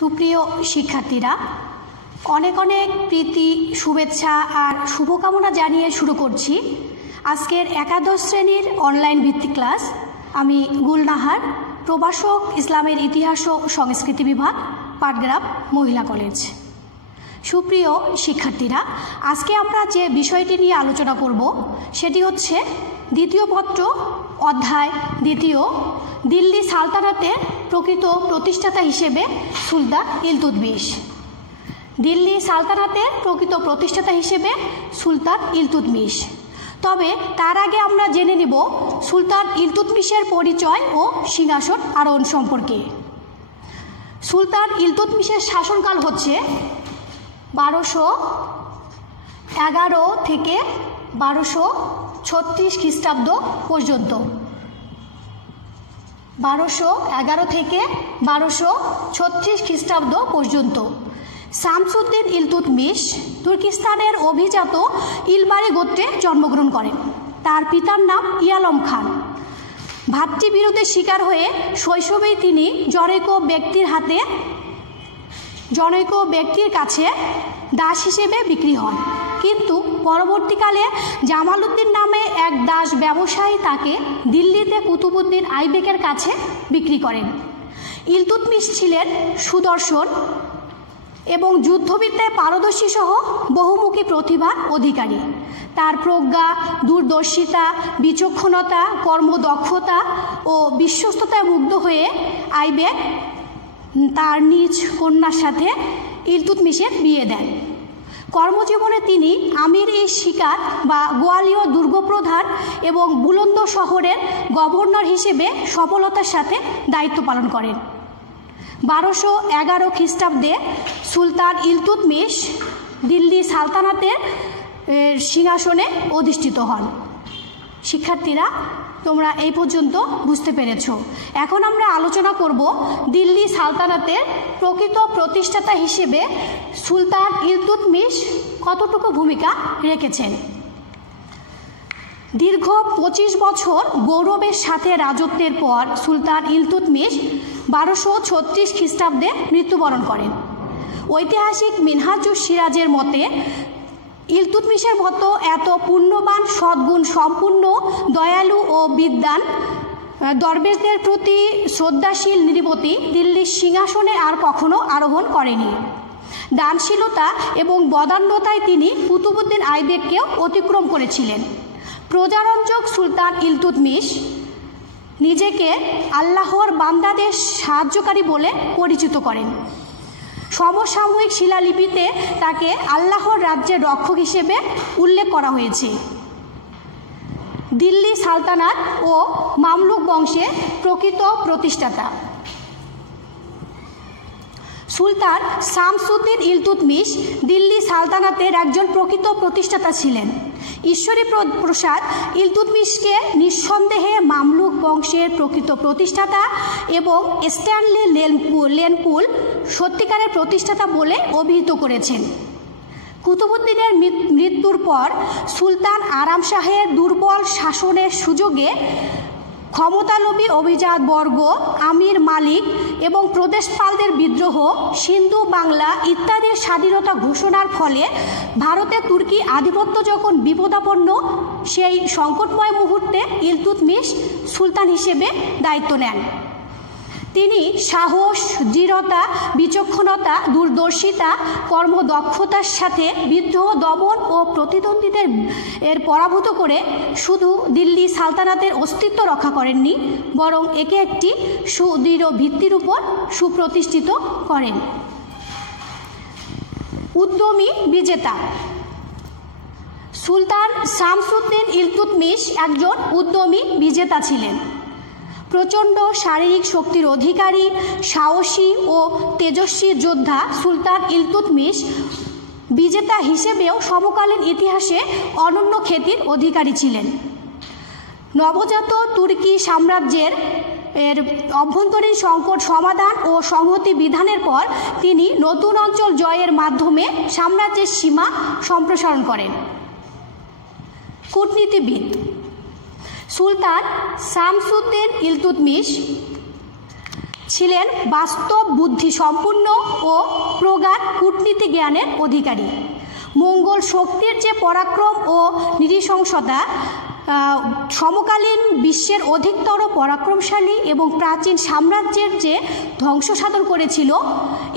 সুপ্রিয় শিক্ষার্থীরা, অনেক অনেক প্রীতি, শুভেচ্ছা আর শুভকামনা জানিয়ে শুরু করছি আজকের একাদশ শ্রেণীর অনলাইন ভিত্তিক ক্লাস। আমি গুলনাহার, প্রভাষক, ইসলামের ইতিহাস ও সংস্কৃতি বিভাগ, পাটগ্রাম মহিলা কলেজ। সুপ্রিয় শিক্ষার্থীরা, আজকে আমরা যে বিষয়টি নিয়ে আলোচনা করব সেটি হচ্ছে দ্বিতীয় পত্র, অধ্যায় দ্বিতীয়, দিল্লি সালতানাতের প্রকৃত প্রতিষ্ঠাতা হিসেবে সুলতান ইলতুৎমিশ। দিল্লি সালতানাতের প্রকৃত প্রতিষ্ঠাতা হিসেবে সুলতান ইলতুৎমিশ। তবে তার আগে আমরা জেনে নেব সুলতান ইলতুৎমিশের পরিচয় ও সিংহাসন আরোহণ সম্পর্কে। সুলতান ইলতুৎমিশের শাসনকাল হচ্ছে 1211 থেকে 1236 খ্রিস্টাব্দ পর্যন্ত। 1211 থেকে 1236 খ্রিস্টাব্দ পর্যন্ত। শামসুদ্দিন ইলতুৎমিশ তুর্কিস্তানের অভিজাত ইলবারি গোত্রে জন্মগ্রহণ করেন। তার পিতার নাম ইয়ালম খান। ভাতৃবিরোধের শিকার হয়ে শৈশবেই তিনি জনৈক ব্যক্তির কাছে দাস হিসেবে বিক্রি হন, কিন্তু পরবর্তীকালে জামালউদ্দিন নামে এক দাস ব্যবসায়ী তাকে দিল্লিতে কুতুবউদ্দিন আইবেকের কাছে বিক্রি করেন। ইলতুৎমিশ ছিলেন সুদর্শন এবং যুদ্ধবিদ্যায় পারদর্শী সহ বহুমুখী প্রতিভার অধিকারী। তার প্রজ্ঞা, দূরদর্শিতা, বিচক্ষণতা, কর্মদক্ষতা ও বিশ্বস্ততায় মুগ্ধ হয়ে আইবেক তার নিজ কন্যার সাথে ইলতুৎমিশের বিয়ে দেন। কর্মজীবনে তিনি আমির-ই-শিকার বা গোয়ালিয়র দুর্গপ্রধান এবং বুলন্দ শহরের গভর্নর হিসেবে সফলতার সাথে দায়িত্ব পালন করেন। 1211 খ্রিস্টাব্দে সুলতান ইলতুৎমিশ দিল্লি সালতানাতের সিংহাসনে অধিষ্ঠিত হন। শিক্ষার্থীরা, তোমরা এই পর্যন্ত বুঝতে পেরেছ। এখন আমরা আলোচনা করব দিল্লি সালতানাতের প্রকৃত প্রতিষ্ঠাতা হিসেবে সুলতান ইলতুৎমিশ কতটুকু ভূমিকা রেখেছেন। দীর্ঘ 25 বছর গৌরবের সাথে রাজত্বের পর সুলতান ইলতুৎমিশ 1236 খ্রিস্টাব্দে মৃত্যুবরণ করেন। ঐতিহাসিক মিনহাজুস সিরাজের মতে ইলতুৎমিশের মতো এত পুণ্যবান, সদ্গুণ সম্পূর্ণ, দয়ালু ও বিদ্বান দরবেশদের প্রতি শ্রদ্ধাশীল নৃপতি দিল্লির সিংহাসনে আর কখনো আরোহণ করেনি। দানশীলতা এবং বদান্যতায় তিনি কুতুবউদ্দিন আইবেককেও অতিক্রম করেছিলেন। প্রজারঞ্জক সুলতান ইলতুৎমিশ নিজেকে আল্লাহর বান্দাদের সাহায্যকারী বলে পরিচিত করেন। সমসাময়িক শিলালিপিতে তাকে আল্লাহর রাজ্যের রক্ষক হিসেবে উল্লেখ করা হয়েছে। দিল্লি সালতানাত ও মামলুক বংশের প্রকৃত প্রতিষ্ঠাতা সুলতান শামসুদ্দিন ইলতুৎমিশ দিল্লি সালতানাতের একজন প্রকৃত প্রতিষ্ঠাতা ছিলেন। ঈশ্বরী প্রসাদ ইলতুৎমিশকে নিঃসন্দেহে মামলুক বংশের প্রকৃত প্রতিষ্ঠাতা এবং স্ট্যানলি লেনপুল সত্যিকারের প্রতিষ্ঠাতা বলে অভিহিত করেছেন। কুতুবউদ্দিনের মৃত্যুর পর সুলতান আরাম শাহের দুর্বল শাসনের সুযোগে ক্ষমতালোভী অভিজাত বর্গ, আমির মালিক এবং প্রদেশপালদের বিদ্রোহ, সিন্ধু, বাংলা ইত্যাদির স্বাধীনতা ঘোষণার ফলে ভারতে তুর্কি আধিপত্য যখন বিপদাপন্ন, সেই সংকটময় মুহূর্তে ইলতুৎমিশ সুলতান হিসেবে দায়িত্ব নেন। তিনি সাহস, দৃঢ়তা, বিচক্ষণতা, দূরদর্শিতা, কর্মদক্ষতার সাথে বিদ্রোহ দমন ও প্রতিদ্বন্দ্বীদের পরাভূত করে শুধু দিল্লি সালতানাতের অস্তিত্ব রক্ষা করেননি, বরং একে একটি সুদৃঢ় ভিত্তির উপর সুপ্রতিষ্ঠিত করেন। উদ্যমী বিজেতা সুলতান শামসুদ্দিন ইলতুৎমিশ একজন উদ্যমী বিজেতা ছিলেন। প্রচণ্ড শারীরিক শক্তির অধিকারী, সাহসী ও তেজস্বী যোদ্ধা সুলতান ইলতুৎমিশ বিজেতা হিসেবেও সমকালীন ইতিহাসে অনন্য খ্যাতির অধিকারী ছিলেন। নবজাত তুর্কি সাম্রাজ্যের অভ্যন্তরীণ সংকট সমাধান ও সংহতি বিধানের পর তিনি নতুন অঞ্চল জয়ের মাধ্যমে সাম্রাজ্যের সীমা সম্প্রসারণ করেন। কূটনীতিবিদ সুলতান শামসুদ্দিন ইলতুৎমিশ ছিলেন বাস্তব বুদ্ধি সম্পন্ন ও প্রগাঢ় কূটনীতি জ্ঞানের অধিকারী। মঙ্গল শক্তির যে পরাক্রম ও নৃশংসতা সমকালীন বিশ্বের অধিকতর পরাক্রমশালী এবং প্রাচীন সাম্রাজ্যের যে ধ্বংস সাধন করেছিল,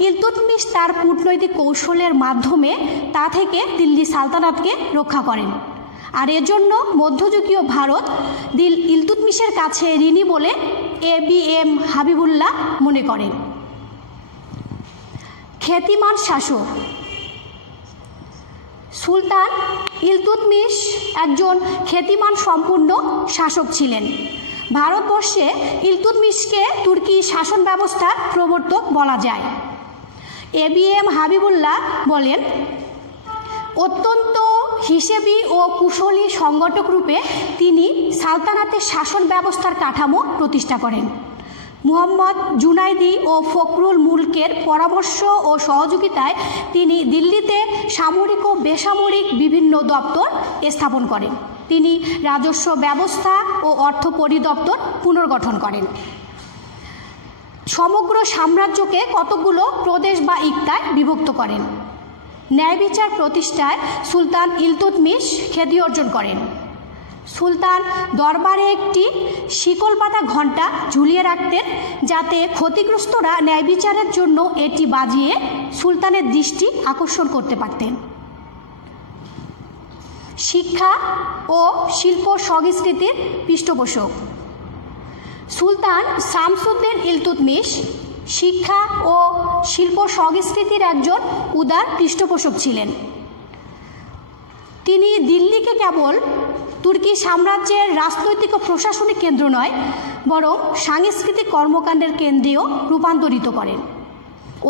ইলতুৎমিশ তার কূটনৈতিক কৌশলের মাধ্যমে তা থেকে দিল্লি সালতানাতকে রক্ষা করেন। আর এজন্য মধ্যযুগীয় ভারত ইলতুৎমিশের কাছে ঋণী বলে ABM হাবিবুল্লাহ মনে করেন। খ্যাতিমান শাসক সুলতান ইলতুৎমিশ একজন খ্যাতিমান সম্পূর্ণ শাসক ছিলেন। ভারতবর্ষে ইলতুৎমিশকে তুর্কি শাসন ব্যবস্থার প্রবর্তক বলা যায়। ABM হাবিবুল্লাহ বলেন, অত্যন্ত হিসেবি ও কুশলী সংগঠক রূপে তিনি সালতানাতের শাসন ব্যবস্থার কাঠামো প্রতিষ্ঠা করেন। মুহাম্মদ জুনাইদি ও ফখরুল মুলকের পরামর্শ ও সহযোগিতায় তিনি দিল্লিতে সামরিক ও বেসামরিক বিভিন্ন দপ্তর স্থাপন করেন। তিনি রাজস্ব ব্যবস্থা ও অর্থ পরিদপ্তর পুনর্গঠন করেন। সমগ্র সাম্রাজ্যকে কতগুলো প্রদেশ বা ইক্তায় বিভক্ত করেন। ন্যায় বিচার প্রতিষ্ঠায় সুলতান ইলতুৎমিশ খ্যাতি অর্জন করেন। সুলতান দরবারে একটি শিকল পাতা ঘণ্টা ঝুলিয়ে রাখতেন, যাতে ক্ষতিগ্রস্তরা ন্যায় বিচারের জন্য এটি বাজিয়ে সুলতানের দৃষ্টি আকর্ষণ করতে পারতেন। শিক্ষা ও শিল্প সংস্কৃতির পৃষ্ঠপোষক সুলতান শামসুদ্দিন ইলতুৎমিশ শিক্ষা ও শিল্প সংস্কৃতির একজন উদার পৃষ্ঠপোষক ছিলেন। তিনি দিল্লিকে কেবল তুর্কি সাম্রাজ্যের রাজনৈতিক ও প্রশাসনিক কেন্দ্র নয়, বরং সাংস্কৃতিক কর্মকাণ্ডের কেন্দ্রেও রূপান্তরিত করেন।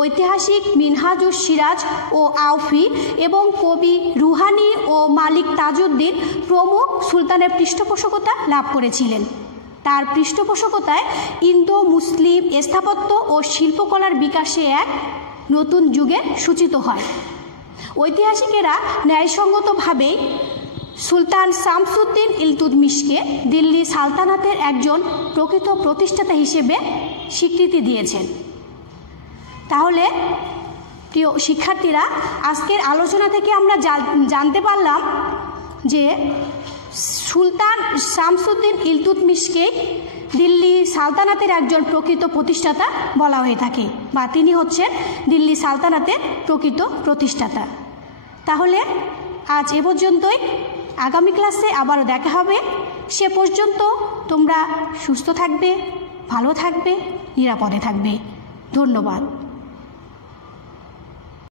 ঐতিহাসিক মিনহাজুস সিরাজ ও আউফি এবং কবি রুহানি ও মালিক তাজউদ্দিন প্রমুখ সুলতানের পৃষ্ঠপোষকতা লাভ করেছিলেন। তার পৃষ্ঠপোষকতায় ইন্দো মুসলিম স্থাপত্য ও শিল্পকলার বিকাশে এক নতুন যুগের সূচিত হয়। ঐতিহাসিকেরা ন্যায়সঙ্গতভাবেই সুলতান শামসুদ্দিন ইলতুৎমিশকে দিল্লি সালতানাতের একজন প্রকৃত প্রতিষ্ঠাতা হিসেবে স্বীকৃতি দিয়েছেন। তাহলে প্রিয় শিক্ষার্থীরা, আজকের আলোচনা থেকে আমরা জানতে পারলাম যে সুলতান শামসুদ্দিন ইলতুৎমিশকে দিল্লি সালতানাতের একজন প্রকৃত প্রতিষ্ঠাতা বলা হয়ে থাকে, বা তিনি হচ্ছেন দিল্লি সালতানাতের প্রকৃত প্রতিষ্ঠাতা। তাহলে আজ এ পর্যন্তই। আগামী ক্লাসে আবারও দেখা হবে। সে পর্যন্ত তোমরা সুস্থ থাকবে, ভালো থাকবে, নিরাপদে থাকবে। ধন্যবাদ।